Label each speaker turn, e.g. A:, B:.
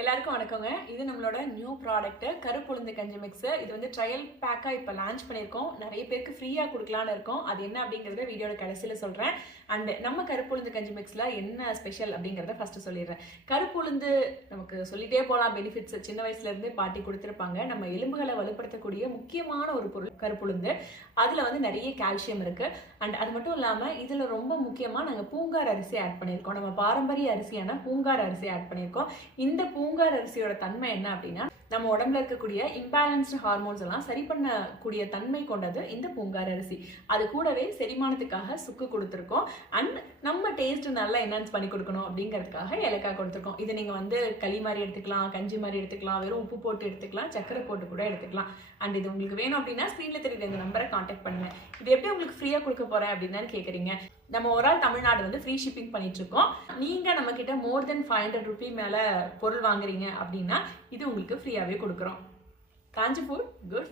A: எல்லாருக்கும் வணக்கங்க. இது நம்மளோட நியூ ப்ராடக்ட் கருப்புளுந்து கஞ்சி மிக்ஸு இது வந்து ட்ரையல் பேக்காக இப்போ லான்ச் பண்ணியிருக்கோம். நிறைய பேருக்கு ஃப்ரீயாக கொடுக்கலான்னு இருக்கோம். அது என்ன அப்படிங்கிறத வீடியோட கடைசியில் சொல்கிறேன் அண்ட் நம்ம கருப்புளுந்து கஞ்சி மிக்ஸில் என்ன ஸ்பெஷல் அப்படிங்கிறத ஃபஸ்ட்டு சொல்லிடுறேன். கருப்புளுந்து நமக்கு சொல்லிட்டே போகலாம். பெனிஃபிட்ஸ் சின்ன வயசுலேருந்தே பாட்டி கொடுத்துருப்பாங்க. நம்ம எலும்புகளை வலுப்படுத்தக்கூடிய முக்கியமான ஒரு பொருள் கருப்புளுந்து அதில் வந்து நிறைய கால்சியம் இருக்குது அண்ட் அது மட்டும் இல்லாமல் இதில் ரொம்ப முக்கியமாக நாங்கள் பூங்கார் அரிசி ஆட் பண்ணியிருக்கோம். நம்ம பாரம்பரிய அரிசியான பூங்கார் அரிசி ஆட் பண்ணியிருக்கோம். இந்த பூ பூங்கார் அரிசியோட தன்மை என்ன அப்படின்னா நம்ம உடம்புல இருக்கக்கூடிய இம்பேலன்ஸ்டு ஹார்மோன்ஸ் எல்லாம் சரி பண்ணக்கூடிய தன்மை கொண்டது இந்த பூங்கார் அரிசி. அது கூடவே செரிமானத்துக்காக சுக்கு கொடுத்துருக்கோம். அண்ட் நம்ம டேஸ்ட் நல்லா என்ஹான்ஸ் பண்ணி கொடுக்கணும் அப்படிங்கிறதுக்காக ஏலக்காய் கொடுத்துருக்கோம். இதை நீங்கள் வந்து களி மாதிரி எடுத்துக்கலாம் கஞ்சி மாதிரி எடுத்துக்கலாம் வெறும் உப்பு போட்டு எடுத்துக்கலாம் சக்கரை போட்டு கூட எடுத்துக்கலாம். அண்ட் இது உங்களுக்கு வேணும் அப்படின்னா ஸ்க்ரீனில் தெரியுற இந்த நம்பரை காண்டாக்ட் பண்ணுங்க. இது எப்படி உங்களுக்கு ஃப்ரீயாக கொடுக்க போகிறேன் அப்படின்னு கேட்குறீங்க நம்ம ஒரு ஆள் தமிழ்நாடு வந்து ஃப்ரீ ஷிப்பிங் பண்ணிட்டு இருக்கோம் நீங்கள் நம்ம கிட்ட more than five hundred rupee மேலே பொருள் வாங்குறீங்க அப்படின்னா இது உங்களுக்கு ஃப்ரீயாக ஃப்ரீயாகவே கொடுக்குறோம். காஞ்சி ஃபுட் குட்